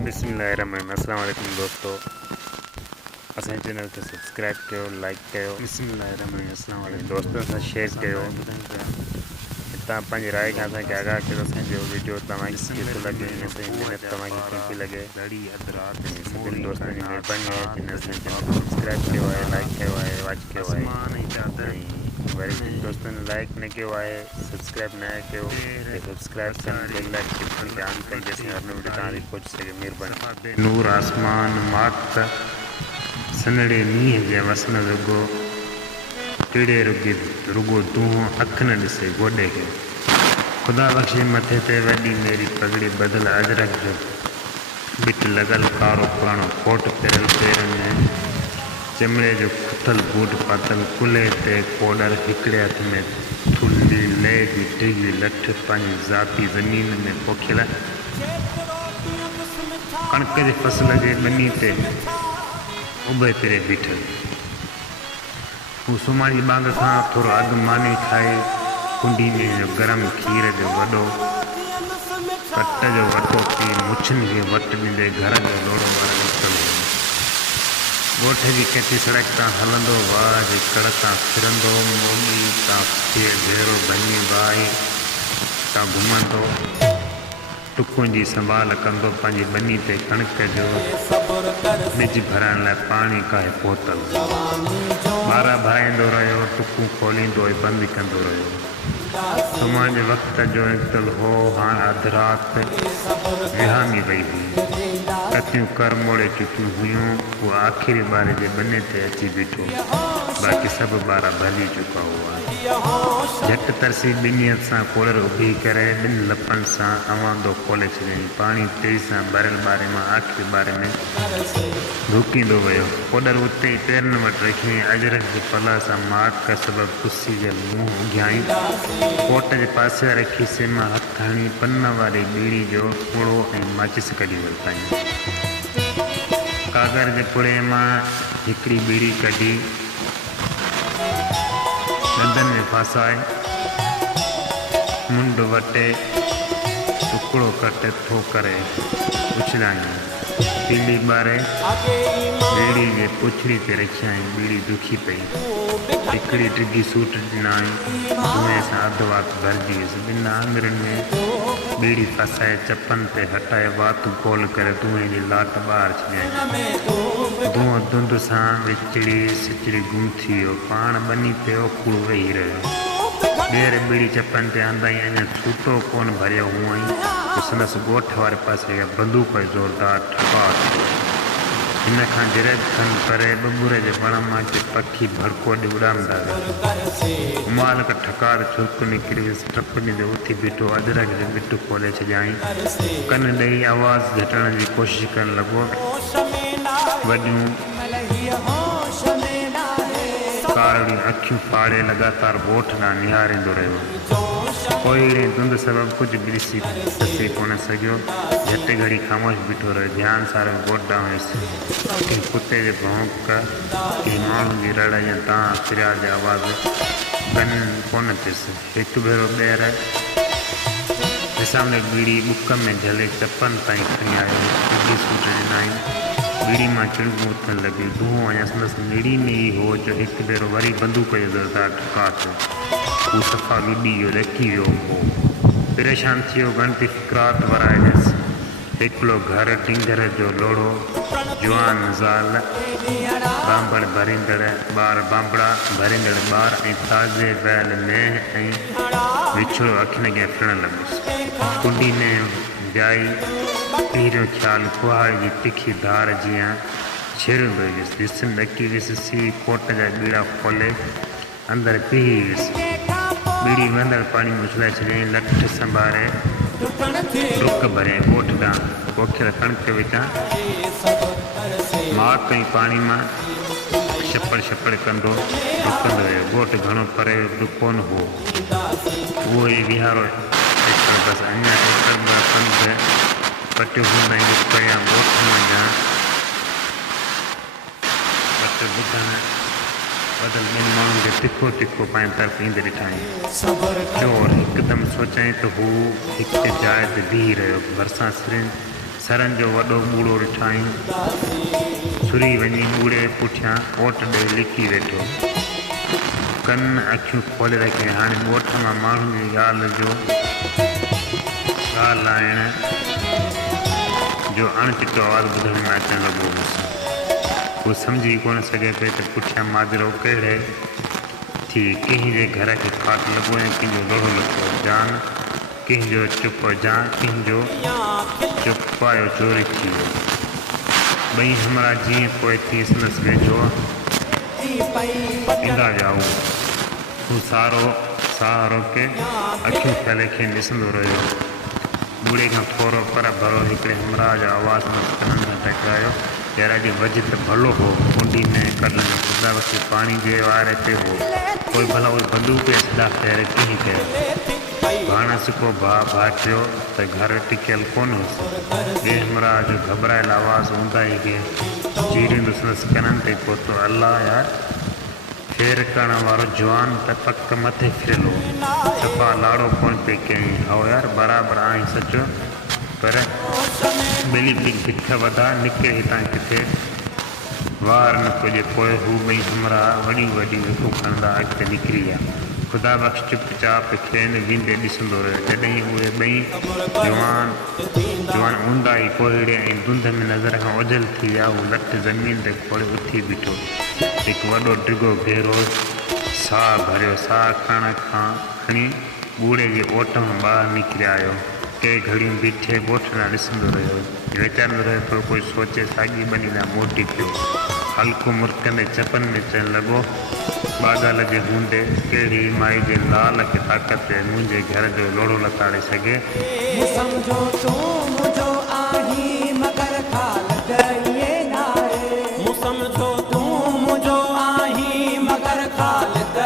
बिस्मिल्लाहिर्रहमानिर्रहीम। अस्सलाम वालेकुम दोस्तों, असां चैनल खे सब्सक्राइब कयो, लाइक कयो। बिस्मिल्लाहिर्रहमानिर्रहीम। अस्सलाम वालेकुम दोस्तों सां शेयर कयो। तव्हां पंहिंजी राय खां असांखे आगाह कयो। असांजो वीडियो तव्हांखे कीअं लॻे, असांजी महिनत तव्हांखे कीअं लॻे। सभिनी दोस्तनि जी महिरबानी आहे जिन असांजे चैनल खे सब्सक्राइब कयो आहे, लाइक कयो आहे, वॉच कयो आहे। ऐं वरी जिन दोस्तनि लाइक न कयो आहे, सब्सक्राइब न कयो, सब्सक्राइब कनि, बेल आइकन खे ऑन कनि, जैसे हर वीडियो तव्हां तक पहुची सके। महिरबानी। नूर आसमान मात सनड़े मींहं जे वसन रुगो टीड़े रुगो दूंहों अख न ॾिसे गोॾे खे। ख़ुदा बख़्शे मथे ते वॾी मेरी पगड़ी बदल अजरक जो बिट लॻल कारो पुराणो कोट पहिरियल पेरनि में चमड़े जो खुथल बूट पातल कुल्हे ते कोडर हिकिड़े हथ में थुल्ही लह जी डिघी लठ पंहिंजी ज़ाती ज़मीन में पोखियल कणिक जे फसल जे ॿनी ते उभे तिरे बीठल। हू सुम्हण जी ॿांग खां थोरो अॻु मानी खाए कुंडी में जो गरम खीर जो वॾो कट जो वटो पी मुछिन खे वटि ॾींदे घर जो लोड़ो वारो निकितल हो। ॻोठ जी कची सड़क तां हलंदो, वाह जे कड़ तां फिरंदो, मोगी तां थिए भेरो भञी वाहे तां घुमंदो, टुकुनि जी संभाल कंदो, पंहिंजी ॿनी ते कणिक जो ॿिज भरण लाइ पाणी काहे पहुतल। ॿारहं भराईंदो रहियो, टुकूं खोलींदो ऐं बंदि कंदो रहियो। सुम्हण जे वक़्त जो निकितल हो, हाणे अधु राति विहामी वई हुई। कतियूं कर मोड़े चुकियूं हुयूं। उहो आख़िरी ॿार जे ॿने ते अची बीठो, बाक़ी सभु ॿार भॼी चुका हुआ। झटि तरसी ॿिनी हथ सां कोडर उभी करे ॿिनि लपनि सां अवांदो खोले छॾियईं। पाणी तेज़ सां भरियल ॿारे मां आख़िरी ॿारे में ढुकींदो वियो। कोडर उते ई पेरनि वटि रखियईं। अजरक जे पला सां माक सबबु कुसी जे मुंहुं उघियाईं। कोट जे पासे वारे खीसे मां हथु हणी पन वारी बीड़ी जो पुड़ो ऐं माचिस कढी वरिताईं। कागर जे पुड़े मां हिकिड़ी बीड़ी कढी ॾंदनि में फासाए मुंड वटे टुकड़ो कटे थो करे उछलाईं। तीली ॿारे बीड़ी जे पुछड़ी ते रखियाईं। बीड़ी दुखी पई। हिकिड़ी टिगी सूट ॾिनाई, धुएं सां अधु वात भरिजी वियुसि। ॿिनि आङुरियुनि में बीड़ी फसाए चपनि ते हटाए वात गोल करे धुएं जी लाट ॿाहिरि छॾियईं। धुओं धुंध सां विचड़ी सिचड़ी गुम थी वियो। पाण ॿनी ते ओखुड़ वेही रहियो। ॿीहर बीड़ी चपनि ते आंदाई, अञा छूटो कोन भरियो हुअईं। ॾिसंदसि ॻोठ वारे पासे इहा बंदूक ज़ोरदार ठका थियो। हिन खां गिरद खनि परे बबूरे जे वण मां के पखी भड़को ॾे उॾामंदा विया। मालिक ठकार छुक निकिरी वियुसि। टप ॾींदे उथी बीठो, अजरक जो बिट खोले छॾियाईं। कन ॾेई आवाज़ झटण जी कोशिशि करणु लॻो। वॾियूं कारियूं अखियूं फाड़े लॻातार ॻोठ ॾांहुं निहारींदो रहियो। कोई धुंध सबबु कुझु बि ॾिसी कोन सघियो। झटि घड़ी ख़ामोश बीठो रहियो। ध्यानु सां ॻोठ ॾांहुं वियुसि। कंहिं कुते जे भौंक, कंहिं माण्हू जी रड़ या दांह फिरियाद जी आवाज़ कन कोन थियुसि। हिकु भेरो ॿीहर विसामणे बीड़ी बुक में झले चपनि ताईं खणी आयो। टिगी सूट ॾिनाई। बीड़ी मां चिड़गूं उथण लॻियूं। धुओं अञा संदसि निड़ी में ई हो जो हिकु भेरो वरी बंदूक जो ज़ोरदार ठका थियो। हू सफ़ा लुॾी वियो, ॾकी वियो हो। परेशान थी वियो। गणती फिक्रात वराए ॾिस। हिकिड़ो घर टिंगर जो लोड़ो, जवान ज़ाल, बांबड़ भरींदड़ ॿार, बांबड़ा भरींदड़ ॿार ऐं ताज़े वयल मेंह ऐं विछड़ो अखियुनि खे फिरणु लॻुसि। कुंडी में वियाई पहिरियों ख़्यालु कुहाड़ जी तिखी धार जीअं छिरंदो वियुसि। ॾिसनि ॾकी वियुसि। कोट जा ॿीड़ा खोले अंदरि पीही वियुसि। बीड़ी वंदड़ पाणी में उछलाए छॾियईं। लठ संभारे डुक भरे ॻोठ ॾांहुं पोखियल कणिक विटां माक ऐं पाणी मां छपड़ छपड़ कंदो डुकंदो वियो। ॻोठ घणो परे बि कोन हो। उहो ई विहारो बसि। अञा एकड़ ॿ पंध पटियूं हूंदा परियां ॻोठ वञा पट ॿुधण बदल ॿिनि माण्हुनि खे तिखो तिखो पंहिंजे तरफ़ ईंदे ॾिठाई। चोर हिकदमि सोचाई त हू हिकु जाइ ते बीही रहियो। भरिसां सिरिन सरन जो वॾो ॿूड़ो ॾिठायूं, छुरी वञी ॿूड़े पुठियां ओट ॾेई लिकी वेठो। कन अखियूं खोले रखे हाणे ॻोठ मां माण्हुनि जी ॻाल्हाइण जो अणचिटो आवाज़ ॿुधण में अचणु लॻो हुअसि। हू सम्झी कोन सघे पई त पुठियां माजरो कहिड़े थी। कंहिं जे घर खे फाट लॻो ऐं कंहिंजो लोढ़ो लथो जान, कंहिंजो चुप जान, कंहिंजो चुपायो चोरी थी वियो। ॿई हमरा जीअं पोइ थी संदसि वेझो ईंदा विया। हू साह रोके अखियूं फैले खे ॾिसंदो रहियो। ॿूड़े खां थोरो पर भरो हिकिड़े हमरा जो आवाज़ कननि सां टकरायो, यार अॼु वज त भलो हो, कुंडी में कढण ख़ुदा वक़्तु पाणी जे वारे ते हो। कोई भला उहे बंदूक सदा फेरे कीअं कयो। भाणस को भाटियो त घर टिकियल कोन हुअसि। ॿिए हमरा जो घबरायल आवाज़ हूंदा ई खे चीरींदो संदसि कननि ते पहुतो, अलाह यार फेर करण वारो जवान त पक मथे फिरियल हो, सफ़ा लाड़ो कोन पे कयईं। हओ यार बराबरि आहीं सचो, पर ॿिली भिठ वधा निकिरे हितां किथे वार न पुॼे। पोइ हू ॿई हमरा वॾियूं वॾियूं हिकु खणंदा अॻिते निकिरी विया। ख़ुदा बख़्श चुपचाप खेनि वेंदे ॾिसंदो रहियो। जॾहिं उहे ॿई जवान ऊंदा ई कोहीड़े ऐं धुंध में नज़र खां ओझल थी विया, हू लठ ज़मीन ते खोड़े उथी बीठो। हिकु वॾो डिघो गहरो साह भरियो। साह खणी ॿूड़े जे ओट मां ॿाहिरि निकिरी आयो। के घड़ियूं बीठे ॻोठ ॾांहुं ॾिसंदो रहियो, वीचारींदो रहियो पियो कोई सोचे साॻी ॿनी ॾांहुं मोटी पियो। हल्को मुरकंदे चपनि में चवणु लॻो, बादल जे हूंदे कहिड़ी माई जे लाल खे ताक़त मुंहिंजे घर जो लोड़ो लताड़े सघे। समझो तूं मुंहिंजो आहीं मगर ख़ालत इहे नाहे। समझो तूं मुंहिंजो आहीं मगर ख़ालत